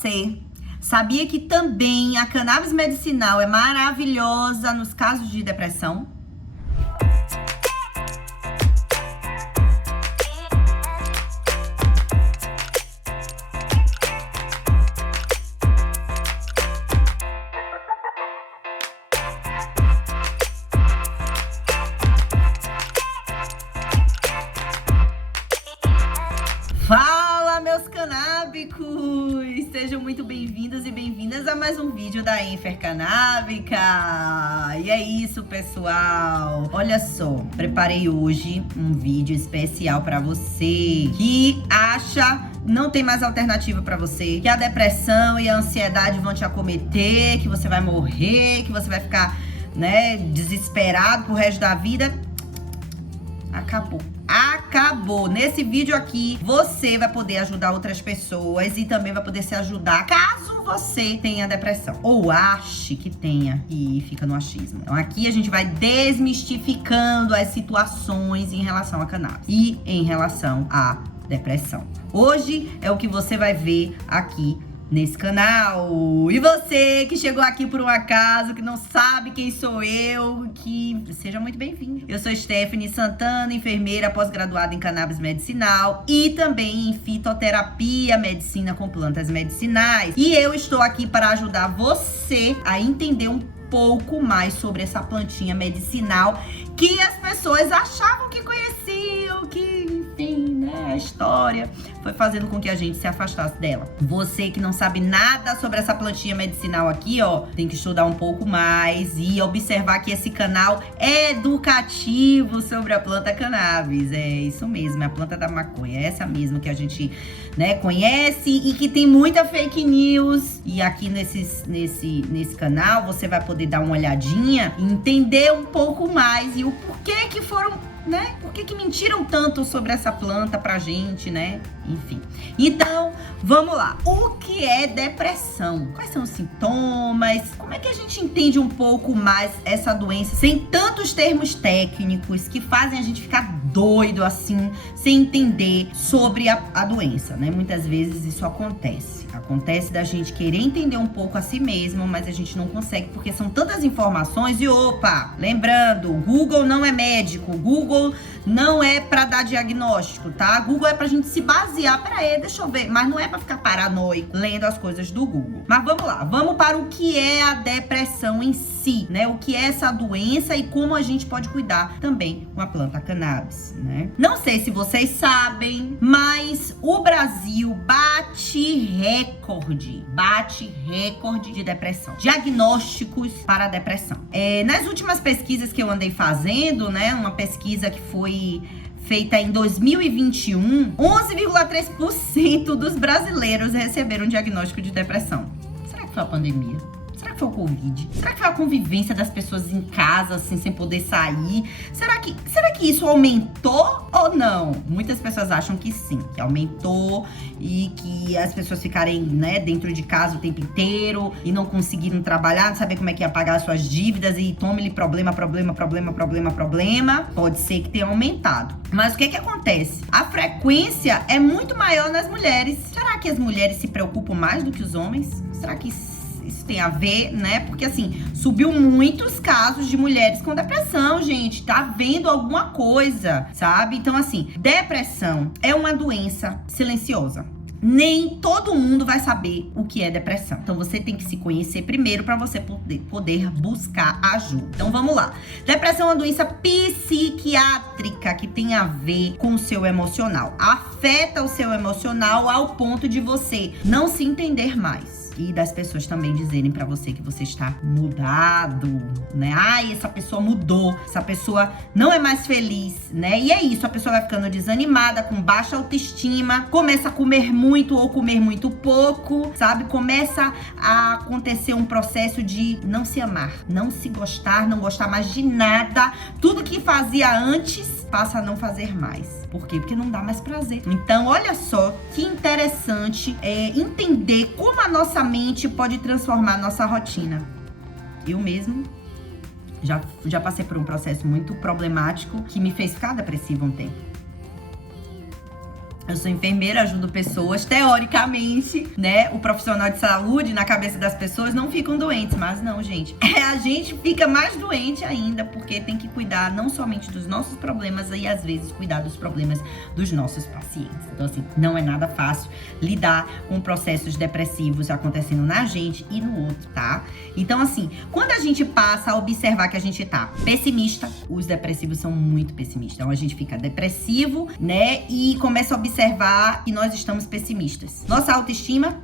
você sabia que também a cannabis medicinal é maravilhosa nos casos de depressão? Fala, meus canábicos! Sejam muito bem-vindos e bem-vindas a mais um vídeo da Enfer Canábica. E é isso, pessoal. Olha só, preparei hoje um vídeo especial para você que acha não tem mais alternativa para você, que a depressão e a ansiedade vão te acometer, que você vai morrer, que você vai ficar, desesperado pro resto da vida. Acabou. Nesse vídeo aqui, você vai poder ajudar outras pessoas e também vai poder se ajudar caso você tenha depressão. Ou ache que tenha e fica no achismo. Então aqui a gente vai desmistificando as situações em relação a cannabis e em relação à depressão. Hoje é o que você vai ver aqui nesse canal. E você que chegou aqui por um acaso, que não sabe quem sou eu, que seja muito bem-vindo. Eu sou Stephanie Santana, enfermeira pós-graduada em cannabis medicinal e também em fitoterapia, medicina com plantas medicinais. E eu estou aqui para ajudar você a entender um pouco mais sobre essa plantinha medicinal que as pessoas achavam que conheciam, que, enfim, a história foi fazendo com que a gente se afastasse dela. Você que não sabe nada sobre essa plantinha medicinal aqui, ó, tem que estudar um pouco mais e observar que esse canal é educativo sobre a planta cannabis. É isso mesmo, é a planta da maconha, é essa mesmo que a gente, conhece e que tem muita fake news. E aqui nesse canal você vai poder dar uma olhadinha e entender um pouco mais e o porquê que foram, por que mentiram tanto sobre essa planta pra gente, Enfim. Então, vamos lá. O que é depressão? Quais são os sintomas? Como é que a gente entende um pouco mais essa doença sem tantos termos técnicos que fazem a gente ficar doido assim, sem entender sobre a doença, Muitas vezes isso acontece. Acontece da gente querer entender um pouco a si mesmo, mas a gente não consegue porque são tantas informações. E opa, lembrando, Google não é médico, Google não é pra dar diagnóstico, tá? Google é pra gente se basear. Pera aí, deixa eu ver. Mas não é pra ficar paranoico lendo as coisas do Google. Mas vamos lá, vamos para o que é a depressão em si, O que é essa doença e como a gente pode cuidar também com a planta cannabis, Não sei se vocês sabem, mas o Brasil bate recorde de depressão. Diagnósticos para a depressão. Nas últimas pesquisas que eu andei fazendo, uma pesquisa que foi feita em 2021, 11,3% dos brasileiros receberam diagnóstico de depressão. Será que foi a pandemia? Será que foi o Covid? Será que foi a convivência das pessoas em casa, assim, sem poder sair? Será que isso aumentou ou não? Muitas pessoas acham que sim, que aumentou e que as pessoas ficarem, dentro de casa o tempo inteiro e não conseguiram trabalhar, não saber como é que ia pagar as suas dívidas e tome-lhe problema. Pode ser que tenha aumentado. Mas o que acontece? A frequência é muito maior nas mulheres. Será que as mulheres se preocupam mais do que os homens? Será que isso tem a ver, Porque assim, subiu muitos casos de mulheres com depressão, gente. Tá vendo alguma coisa, sabe? Então assim, depressão é uma doença silenciosa. Nem todo mundo vai saber o que é depressão. Então você tem que se conhecer primeiro para você poder buscar ajuda. Então vamos lá. Depressão é uma doença psiquiátrica que tem a ver com o seu emocional. Afeta o seu emocional ao ponto de você não se entender mais. E das pessoas também dizerem pra você que você está mudado, Ai, essa pessoa mudou, essa pessoa não é mais feliz, E é isso, a pessoa vai ficando desanimada, com baixa autoestima, começa a comer muito ou comer muito pouco, sabe? Começa a acontecer um processo de não se amar, não se gostar, não gostar mais de nada. Tudo que fazia antes passa a não fazer mais. Por quê? Porque não dá mais prazer. Então, olha só que interessante entender como a nossa mente pode transformar a nossa rotina. Eu mesmo já passei por um processo muito problemático que me fez ficar depressiva um tempo. Eu sou enfermeira, ajudo pessoas. Teoricamente, né, o profissional de saúde, na cabeça das pessoas, não ficam doentes. Mas não, gente. A gente fica mais doente ainda, porque tem que cuidar não somente dos nossos problemas, e às vezes cuidar dos problemas dos nossos pacientes. Então, assim, não é nada fácil lidar com processos depressivos acontecendo na gente e no outro, tá? Então, assim, quando a gente passa a observar que a gente tá pessimista, os depressivos são muito pessimistas. Então, a gente fica depressivo, né, e começa a observar que nós estamos pessimistas. Nossa autoestima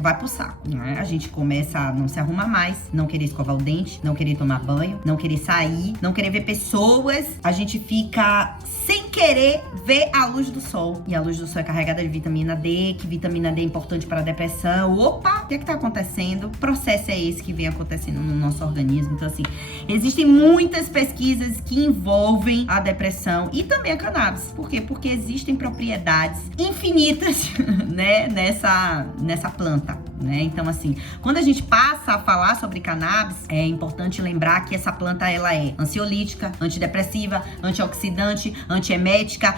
vai pro saco, né? A gente começa a não se arrumar mais, não querer escovar o dente, não querer tomar banho, não querer sair, não querer ver pessoas. A gente fica sem querer ver a luz do sol. E a luz do sol é carregada de vitamina D, que vitamina D é importante para a depressão. Opa, o que tá acontecendo? Que processo é esse que vem acontecendo no nosso organismo? Então, assim, existem muitas pesquisas que envolvem a depressão e também a cannabis. Por quê? Porque existem propriedades infinitas, né, nessa planta. Né? Então, assim, quando a gente passa a falar sobre cannabis, é importante lembrar que essa planta, ela é ansiolítica, antidepressiva, antioxidante, antiemética,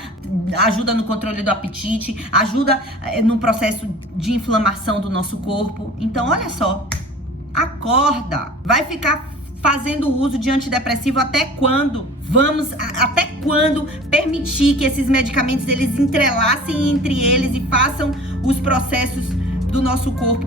ajuda no controle do apetite, ajuda no processo de inflamação do nosso corpo. Então, olha só, acorda, vai ficar fazendo uso de antidepressivo até quando? Até quando permitir que esses medicamentos, eles entrelacem entre eles e façam os processos do nosso corpo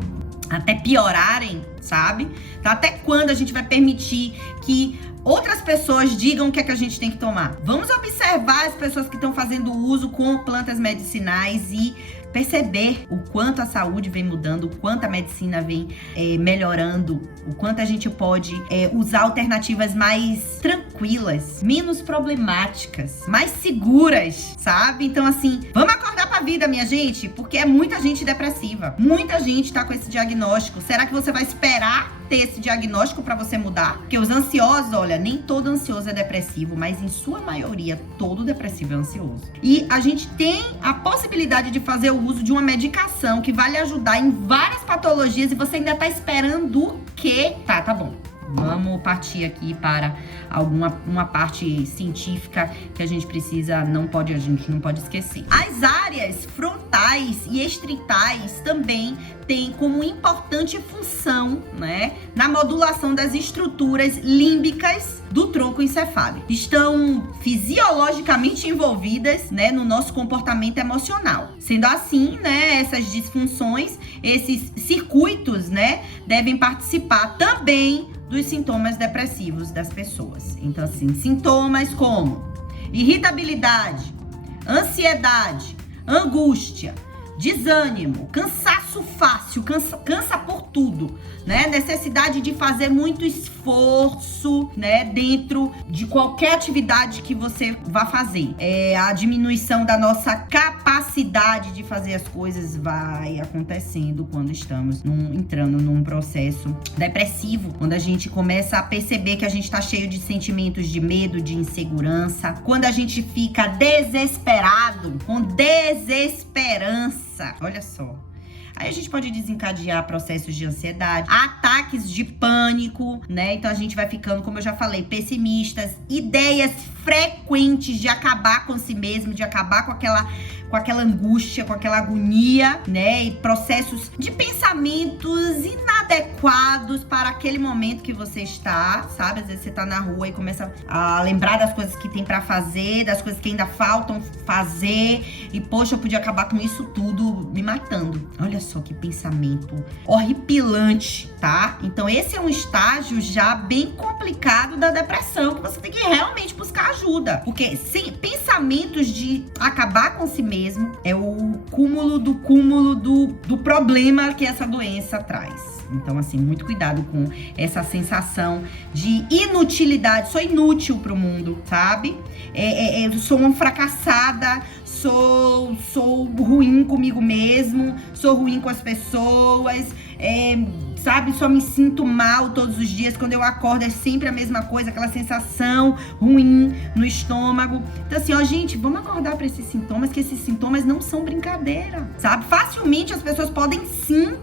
até piorarem, sabe? Então, até quando a gente vai permitir que outras pessoas digam o que é que a gente tem que tomar? Vamos observar as pessoas que estão fazendo uso com plantas medicinais e perceber o quanto a saúde vem mudando, o quanto a medicina vem melhorando, o quanto a gente pode usar alternativas mais tranquilas, menos problemáticas, mais seguras, sabe? Então, assim, vamos acordar pra vida, minha gente, porque é muita gente depressiva. Muita gente tá com esse diagnóstico. Será que você vai esperar ter esse diagnóstico pra você mudar? Porque os ansiosos, olha, nem todo ansioso é depressivo, mas em sua maioria, todo depressivo é ansioso. E a gente tem a possibilidade de fazer o uso de uma medicação que vai lhe ajudar em várias patologias e você ainda tá esperando o quê? Tá bom. Vamos partir aqui para uma parte científica que a gente não pode esquecer. As áreas frontais e estritais também têm como importante função, né, na modulação das estruturas límbicas do tronco encefálico. Estão fisiologicamente envolvidas, né, no nosso comportamento emocional. Sendo assim, né, essas disfunções, esses circuitos, né, devem participar também dos sintomas depressivos das pessoas. Então, assim, sintomas como irritabilidade, ansiedade, angústia, desânimo, cansaço fácil, cansa por tudo, né? Necessidade de fazer muito esforço, né? Dentro de qualquer atividade que você vá fazer. A diminuição da nossa capacidade de fazer as coisas vai acontecendo quando estamos entrando num processo depressivo, quando a gente começa a perceber que a gente tá cheio de sentimentos de medo, de insegurança, quando a gente fica desesperado, com desesperança. Olha só. Aí a gente pode desencadear processos de ansiedade, ataques de pânico, né? Então a gente vai ficando, como eu já falei, pessimistas, ideias frequentes de acabar com si mesmo, de acabar com aquela angústia, com aquela agonia, né? E processos de pensamentos inadequados para aquele momento que você está, sabe? Às vezes você tá na rua e começa a lembrar das coisas que tem pra fazer, das coisas que ainda faltam fazer. E, poxa, eu podia acabar com isso tudo me matando. Olha só que pensamento horripilante, tá? Então, esse é um estágio já bem complicado da depressão, que você tem que realmente buscar ajuda. Porque pensamentos de acabar com si mesmo é o cúmulo do problema que essa doença traz. Então, assim, muito cuidado com essa sensação de inutilidade. Sou inútil pro mundo, sabe? Eu sou uma fracassada, sou ruim comigo mesmo, sou ruim com as pessoas, sabe? Só me sinto mal todos os dias. Quando eu acordo é sempre a mesma coisa, aquela sensação ruim no estômago. Então, assim, ó, gente, vamos acordar pra esses sintomas, que esses sintomas não são brincadeira, sabe? Facilmente as pessoas podem sim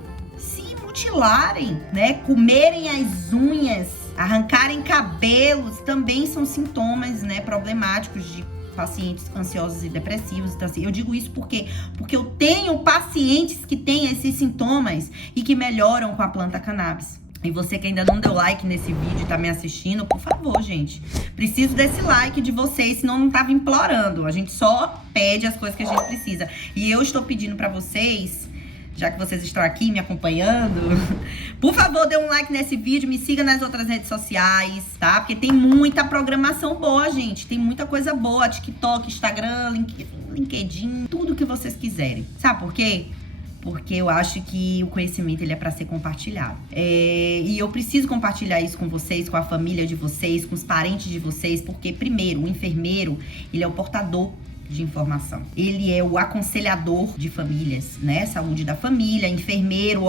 mutilarem, né? Comerem as unhas, arrancarem cabelos, também são sintomas, né, problemáticos de pacientes ansiosos e depressivos. Então, assim, eu digo isso porque eu tenho pacientes que têm esses sintomas e que melhoram com a planta cannabis. E você que ainda não deu like nesse vídeo e tá me assistindo, por favor, gente. Preciso desse like de vocês, senão não tava implorando. A gente só pede as coisas que a gente precisa. E eu estou pedindo pra vocês, já que vocês estão aqui me acompanhando, por favor, dê um like nesse vídeo, me siga nas outras redes sociais, tá? Porque tem muita programação boa, gente. Tem muita coisa boa, TikTok, Instagram, LinkedIn, tudo que vocês quiserem. Sabe por quê? Porque eu acho que o conhecimento, ele é para ser compartilhado. E eu preciso compartilhar isso com vocês, com a família de vocês, com os parentes de vocês, porque, primeiro, o enfermeiro, ele é o portador de informação. Ele é o aconselhador de famílias, né? Saúde da família, enfermeiro,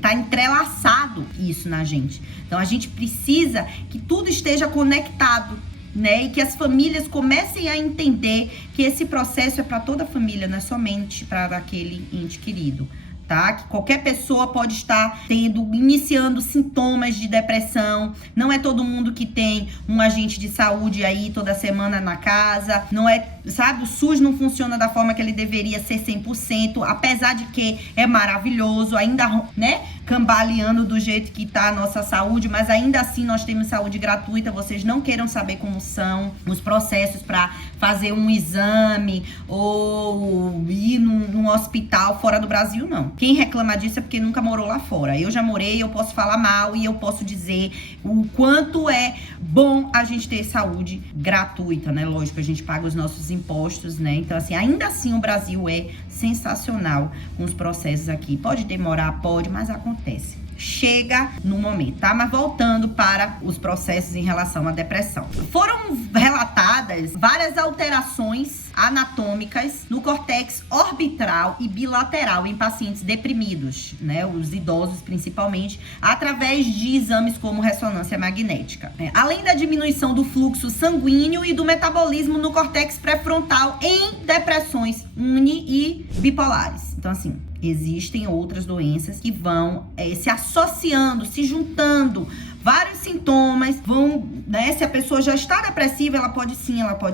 tá entrelaçado isso na gente. Então, a gente precisa que tudo esteja conectado, né? E que as famílias comecem a entender que esse processo é para toda a família, não é somente para aquele ente querido, tá? Que qualquer pessoa pode estar iniciando sintomas de depressão. Não é todo mundo que tem um agente de saúde aí toda semana na casa. Não é, sabe? O SUS não funciona da forma que ele deveria ser 100%, apesar de que é maravilhoso, ainda, né? Cambaleando do jeito que tá a nossa saúde, mas ainda assim nós temos saúde gratuita. Vocês não queiram saber como são os processos para fazer um exame ou ir num hospital fora do Brasil, não. Quem reclama disso é porque nunca morou lá fora. Eu já morei, eu posso falar mal e eu posso dizer o quanto é bom a gente ter saúde gratuita, né? Lógico, a gente paga os nossos impostos, né? Então, assim, ainda assim o Brasil é sensacional com os processos aqui. Pode demorar, pode, mas acontece. Chega no momento, tá? Mas voltando para os processos em relação à depressão. Foram relatadas várias alterações anatômicas no córtex orbital e bilateral em pacientes deprimidos, né? Os idosos principalmente, através de exames como ressonância magnética. Além da diminuição do fluxo sanguíneo e do metabolismo no córtex pré-frontal em depressões uni e bipolares. Então, assim, existem outras doenças que vão se associando, se juntando. Vários sintomas vão, né? Se a pessoa já está depressiva, ela pode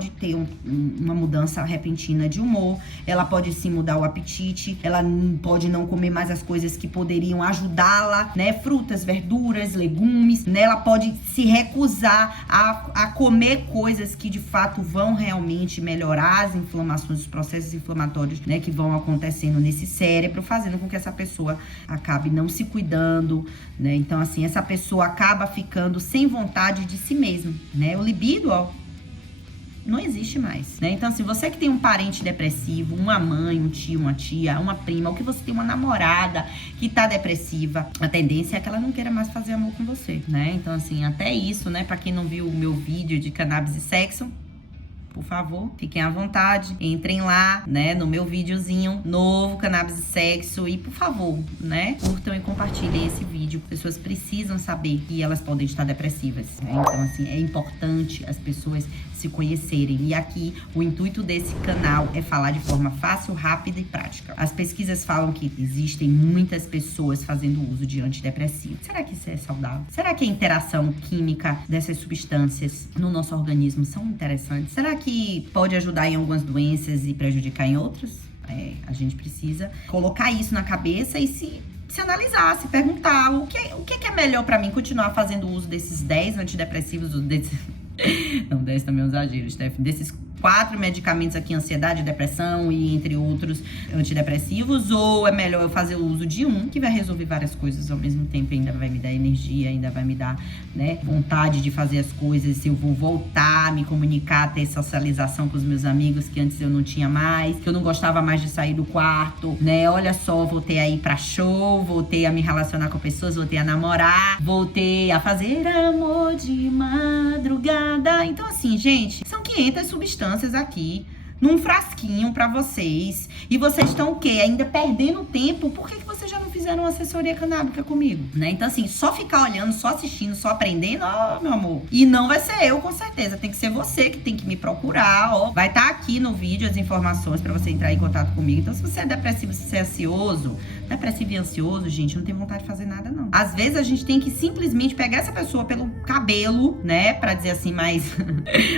ter uma mudança repentina de humor, ela pode sim mudar o apetite, ela pode não comer mais as coisas que poderiam ajudá-la, né? Frutas, verduras, legumes, né? Ela pode se recusar a comer coisas que de fato vão realmente melhorar as inflamações, os processos inflamatórios, né? Que vão acontecendo nesse cérebro, fazendo com que essa pessoa acabe não se cuidando, né? Então, assim, essa pessoa acaba ficando sem vontade de si mesmo, né? O libido, não existe mais, né? Então, se você que tem um parente depressivo, uma mãe, um tio, uma tia, uma prima, ou que você tem uma namorada que tá depressiva, a tendência é que ela não queira mais fazer amor com você, né? Então, assim, até isso, né? Pra quem não viu o meu vídeo de cannabis e sexo, por favor, fiquem à vontade, entrem lá, né, no meu videozinho novo, cannabis e sexo, e por favor, né, curtam e compartilhem esse vídeo. Pessoas precisam saber que elas podem estar depressivas, né? Então, assim, é importante as pessoas se conhecerem. E aqui, o intuito desse canal é falar de forma fácil, rápida e prática. As pesquisas falam que existem muitas pessoas fazendo uso de antidepressivos. Será que isso é saudável? Será que a interação química dessas substâncias no nosso organismo são interessantes? Será que pode ajudar em algumas doenças e prejudicar em outras? A gente precisa colocar isso na cabeça e se analisar, se perguntar o que é melhor pra mim, continuar fazendo uso desses 10 antidepressivos, não, 10 também é um exagero, Steph, desses 4 medicamentos aqui, ansiedade, depressão e entre outros antidepressivos, ou é melhor eu fazer o uso de um que vai resolver várias coisas ao mesmo tempo, ainda vai me dar energia, ainda vai me dar, né, vontade de fazer as coisas, se eu vou voltar a me comunicar, ter socialização com os meus amigos que antes eu não tinha mais, que eu não gostava mais de sair do quarto, né? Olha só, voltei a ir pra show, voltei a me relacionar com pessoas, voltei a namorar, voltei a fazer amor de madrugada. Então, assim, gente, são 500 substâncias aqui num frasquinho pra vocês, e vocês estão o quê? Ainda perdendo tempo? Por que vocês vocês já não fizeram uma assessoria canábica comigo, né? Então, assim, só ficar olhando, só assistindo, só aprendendo, ó, meu amor. E não vai ser eu, com certeza. Tem que ser você que tem que me procurar, ó. Vai estar aqui no vídeo as informações pra você entrar em contato comigo. Então, se você é depressivo, se você é ansioso, depressivo e ansioso, gente, não tem vontade de fazer nada, não. Às vezes, a gente tem que simplesmente pegar essa pessoa pelo cabelo, né? Pra dizer assim, mais...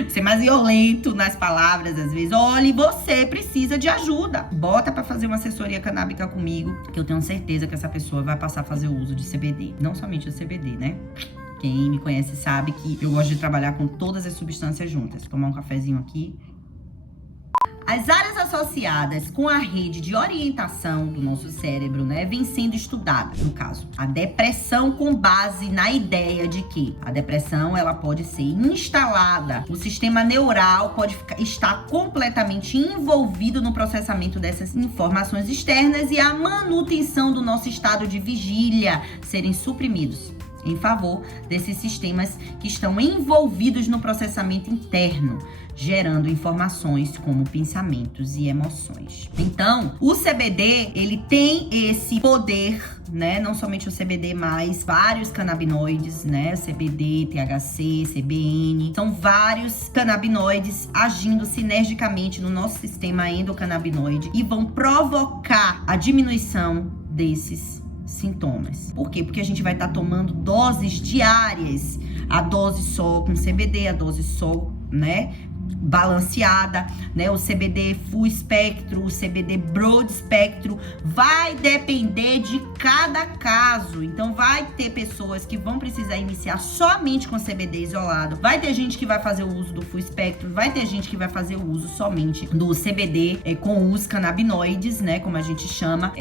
ser mais violento nas palavras, às vezes. Olha, você precisa de ajuda. Bota pra fazer uma assessoria canábica comigo, que eu tenho certeza que essa pessoa vai passar a fazer o uso de CBD. Não somente o CBD, né? Quem me conhece sabe que eu gosto de trabalhar com todas as substâncias juntas. Vou tomar um cafezinho aqui. As áreas associadas com a rede de orientação do nosso cérebro, né, vem sendo estudada, no caso. A depressão com base na ideia de que a depressão, ela pode ser instalada, o sistema neural pode estar completamente envolvido no processamento dessas informações externas e a manutenção do nosso estado de vigília serem suprimidos em favor desses sistemas que estão envolvidos no processamento interno, gerando informações como pensamentos e emoções. Então, o CBD, ele tem esse poder, né? Não somente o CBD, mas vários canabinoides, né? CBD, THC, CBN, são vários canabinoides agindo sinergicamente no nosso sistema endocannabinoide e vão provocar a diminuição desses sintomas. Por quê? Porque a gente vai estar tomando doses diárias, a dose só com CBD, a dose só, né, balanceada, né? O CBD full espectro, o CBD broad espectro, vai depender de cada caso. Então vai ter pessoas que vão precisar iniciar somente com CBD isolado, vai ter gente que vai fazer o uso do full espectro, vai ter gente que vai fazer o uso somente do CBD com os canabinoides, né, como a gente chama,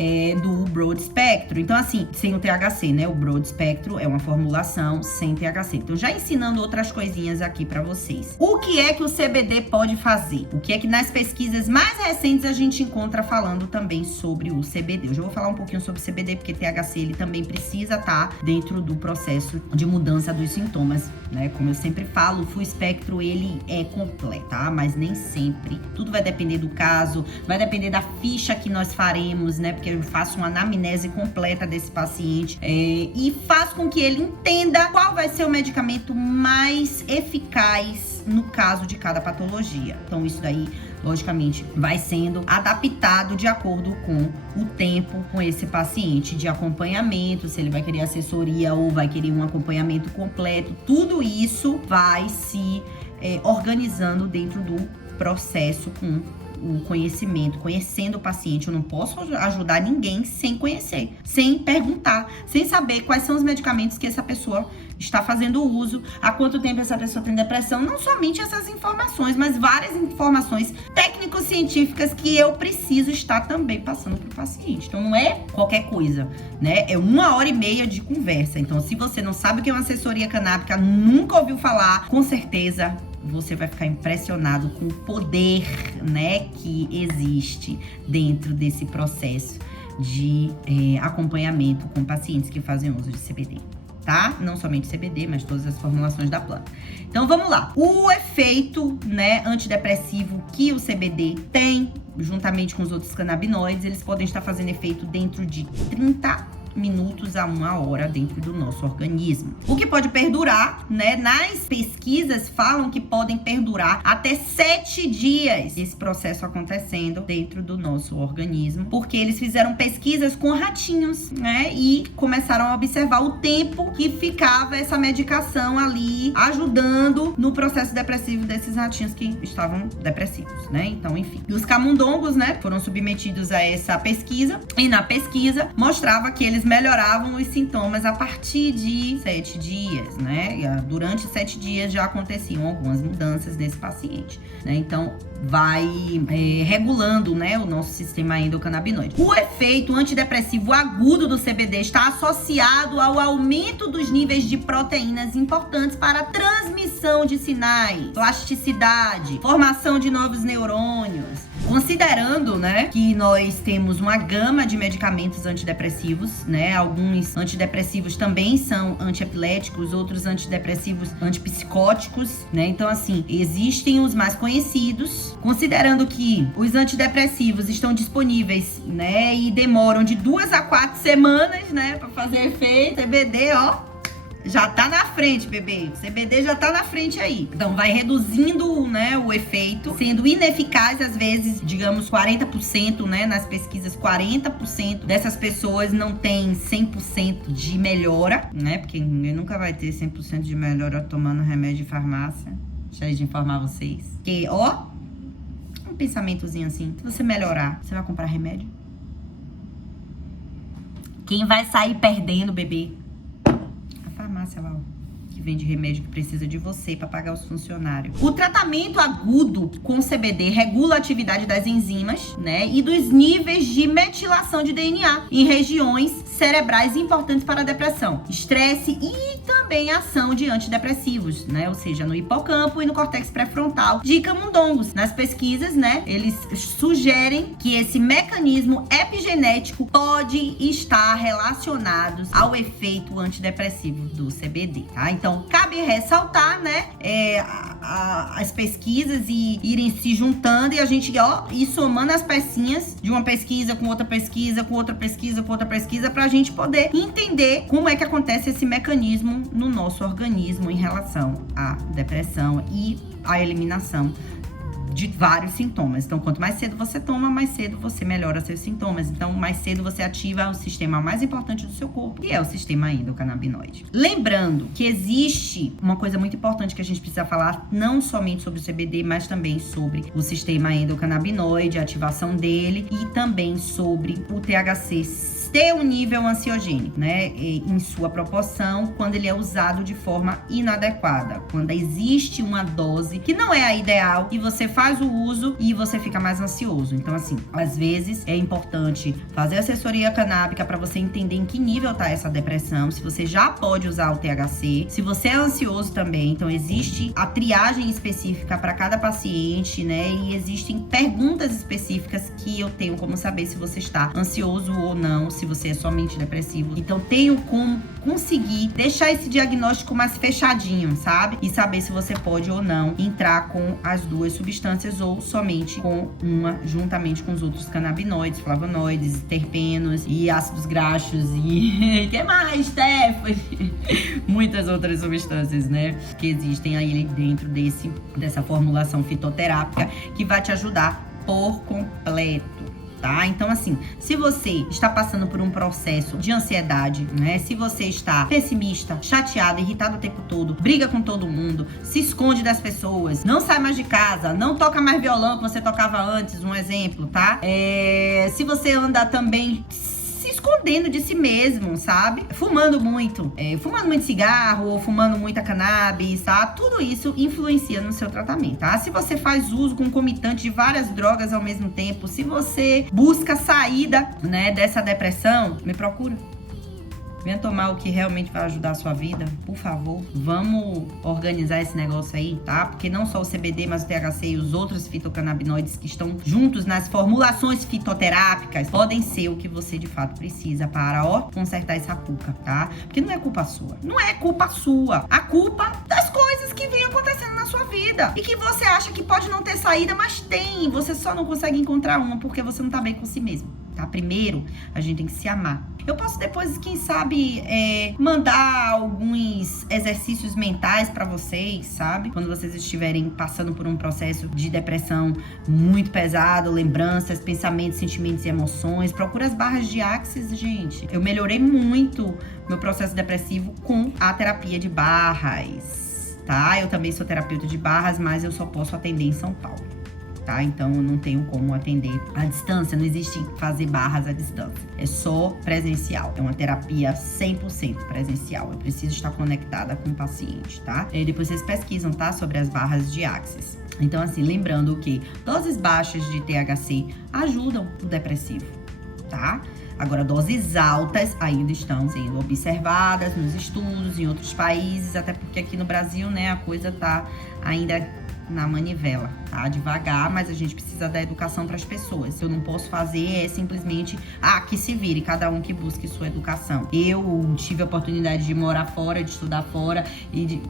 do broad espectro. Então, assim, sem o THC, né? O broad espectro é uma formulação sem THC. Então, já ensinando outras coisinhas aqui pra vocês. O que é que o CBD pode fazer? O que é que nas pesquisas mais recentes a gente encontra falando também sobre o CBD? Eu já vou falar um pouquinho sobre o CBD, porque THC ele também precisa estar dentro do processo de mudança dos sintomas, né? Como eu sempre falo, o full espectro ele é completo, tá? Mas nem sempre. Tudo vai depender do caso, vai depender da ficha que nós faremos, né? Porque eu faço uma anamnese completa desse paciente e faço com que ele entenda qual vai ser o medicamento mais eficaz no caso de cada patologia. Então, isso daí, logicamente, vai sendo adaptado de acordo com o tempo com esse paciente de acompanhamento, se ele vai querer assessoria ou vai querer um acompanhamento completo. Tudo isso vai se organizando dentro do processo com o conhecimento, conhecendo o paciente. Eu não posso ajudar ninguém sem conhecer, sem perguntar, sem saber quais são os medicamentos que essa pessoa está fazendo uso, há quanto tempo essa pessoa tem depressão, não somente essas informações, mas várias informações técnico-científicas que eu preciso estar também passando para o paciente. Então não é qualquer coisa, né? É 1h30 de conversa. Então, se você não sabe o que é uma assessoria canábica, nunca ouviu falar, com certeza você vai ficar impressionado com o poder, né, que existe dentro desse processo de acompanhamento com pacientes que fazem uso de CBD, tá? Não somente CBD, mas todas as formulações da planta. Então, vamos lá. O efeito, né, antidepressivo que o CBD tem, juntamente com os outros canabinoides, eles podem estar fazendo efeito dentro de 30 minutos a 1 hora dentro do nosso organismo. O que pode perdurar, né? Nas pesquisas falam que podem perdurar até 7 dias esse processo acontecendo dentro do nosso organismo, porque eles fizeram pesquisas com ratinhos, né? E começaram a observar o tempo que ficava essa medicação ali ajudando no processo depressivo desses ratinhos que estavam depressivos, né? Então, enfim. E os camundongos, né, foram submetidos a essa pesquisa e na pesquisa mostrava que eles melhoravam os sintomas a partir de 7 dias, né? Durante 7 dias já aconteciam algumas mudanças nesse paciente, né? Então, vai regulando, né, o nosso sistema endocannabinoide. O efeito antidepressivo agudo do CBD está associado ao aumento dos níveis de proteínas importantes para a transmissão de sinais, plasticidade, formação de novos neurônios, Considerando, né, que nós temos uma gama de medicamentos antidepressivos, né, alguns antidepressivos também são antiepiléticos, outros antidepressivos antipsicóticos, né, então assim, existem os mais conhecidos, considerando que os antidepressivos estão disponíveis, né, e demoram de 2 a 4 semanas, né, pra fazer efeito. CBD, ó, já tá na frente, bebê. O CBD já tá na frente aí. Então, vai reduzindo, né, o efeito, sendo ineficaz, às vezes, digamos, 40%, né, nas pesquisas, 40% dessas pessoas não tem 100% de melhora, né, porque ninguém nunca vai ter 100% de melhora tomando remédio de farmácia. Deixa eu informar vocês. Que, ó, um pensamentozinho assim, se você melhorar, você vai comprar remédio? Quem vai sair perdendo, bebê? Farmácia lá, que vende remédio que precisa de você para pagar os funcionários. O tratamento agudo com CBD regula a atividade das enzimas, né, e dos níveis de metilação de DNA em regiões cerebrais importantes para a depressão, estresse e também ação de antidepressivos, né, ou seja, no hipocampo e no córtex pré-frontal de camundongos. Nas pesquisas, né, eles sugerem que esse mecanismo epigenético pode estar relacionado ao efeito antidepressivo do CBD, tá? Então, cabe ressaltar, né, as pesquisas e irem se juntando e a gente, ó, ir somando as pecinhas de uma pesquisa com outra pesquisa, com outra pesquisa, com outra pesquisa, pra gente poder entender como é que acontece esse mecanismo no nosso organismo em relação à depressão e à eliminação de vários sintomas. Então, quanto mais cedo você toma, mais cedo você melhora seus sintomas. Então, mais cedo você ativa o sistema mais importante do seu corpo, que é o sistema endocannabinoide. Lembrando que existe uma coisa muito importante que a gente precisa falar, não somente sobre o CBD, mas também sobre o sistema endocannabinoide, a ativação dele, e também sobre o THC ter um nível ansiogênico, né, em sua proporção, quando ele é usado de forma inadequada, quando existe uma dose que não é a ideal e você faz o uso e você fica mais ansioso. Então, assim, às vezes é importante fazer assessoria canábica para você entender em que nível tá essa depressão, se você já pode usar o THC, se você é ansioso também. Então, existe a triagem específica para cada paciente, né, e existem perguntas específicas que eu tenho como saber se você está ansioso ou não, se você é somente depressivo. Então, tenho como conseguir deixar esse diagnóstico mais fechadinho, sabe? E saber se você pode ou não entrar com as duas substâncias ou somente com uma, juntamente com os outros canabinoides, flavonoides, terpenos e ácidos graxos e... que mais, Stephanie? Muitas outras substâncias, né? Que existem aí dentro dessa formulação fitoterápica que vai te ajudar por completo. Tá? Então, assim, se você está passando por um processo de ansiedade, né? Se você está pessimista, chateado, irritado o tempo todo, briga com todo mundo, se esconde das pessoas, não sai mais de casa, não toca mais violão que você tocava antes, um exemplo, tá? Se você anda também se escondendo de si mesmo, sabe? Fumando muito cigarro ou fumando muita cannabis, tá? Tudo isso influencia no seu tratamento, tá? Se você faz uso concomitante de várias drogas ao mesmo tempo, se você busca saída, né, dessa depressão, me procura. Venha tomar o que realmente vai ajudar a sua vida, por favor. Vamos organizar esse negócio aí, tá? Porque não só o CBD, mas o THC e os outros fitocannabinoides que estão juntos nas formulações fitoterápicas podem ser o que você de fato precisa para, ó, consertar essa cuca, tá? Porque não é culpa sua. Não é culpa sua. A culpa das coisas que vem acontecendo na sua vida. E que você acha que pode não ter saída, mas tem. Você só não consegue encontrar uma porque você não tá bem com si mesmo, tá? Primeiro, a gente tem que se amar. Eu posso depois, quem sabe, mandar alguns exercícios mentais pra vocês, sabe? Quando vocês estiverem passando por um processo de depressão muito pesado, lembranças, pensamentos, sentimentos e emoções. Procura as barras de Axis, gente. Eu melhorei muito meu processo depressivo com a terapia de barras, tá? Eu também sou terapeuta de barras, mas eu só posso atender em São Paulo. Tá? Então, eu não tenho como atender à distância, não existe fazer barras à distância. É só presencial. É uma terapia 100% presencial. Eu preciso estar conectada com o paciente, tá? E depois vocês pesquisam, tá? Sobre as barras de Axis. Então, assim, lembrando que doses baixas de THC ajudam o depressivo, tá? Agora, doses altas ainda estão sendo observadas nos estudos em outros países, até porque aqui no Brasil, né, a coisa tá ainda na manivela, tá? Devagar, mas a gente precisa dar educação para as pessoas. Eu não posso fazer simplesmente, que se vire, cada um que busque sua educação. Eu tive a oportunidade de morar fora, de estudar fora,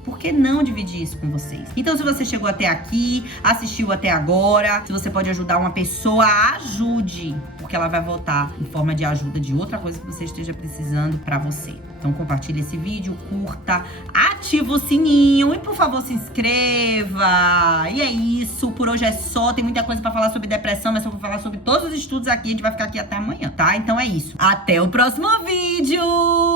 por que não dividir isso com vocês? Então, se você chegou até aqui, assistiu até agora, se você pode ajudar uma pessoa, ajude, porque ela vai voltar em forma de ajuda de outra coisa que você esteja precisando para você. Então, compartilhe esse vídeo, curta, ativa o sininho e, por favor, se inscreva. E é isso, por hoje é só. Tem muita coisa pra falar sobre depressão, mas eu vou falar sobre todos os estudos aqui. A gente vai ficar aqui até amanhã, tá? Então é isso. Até o próximo vídeo!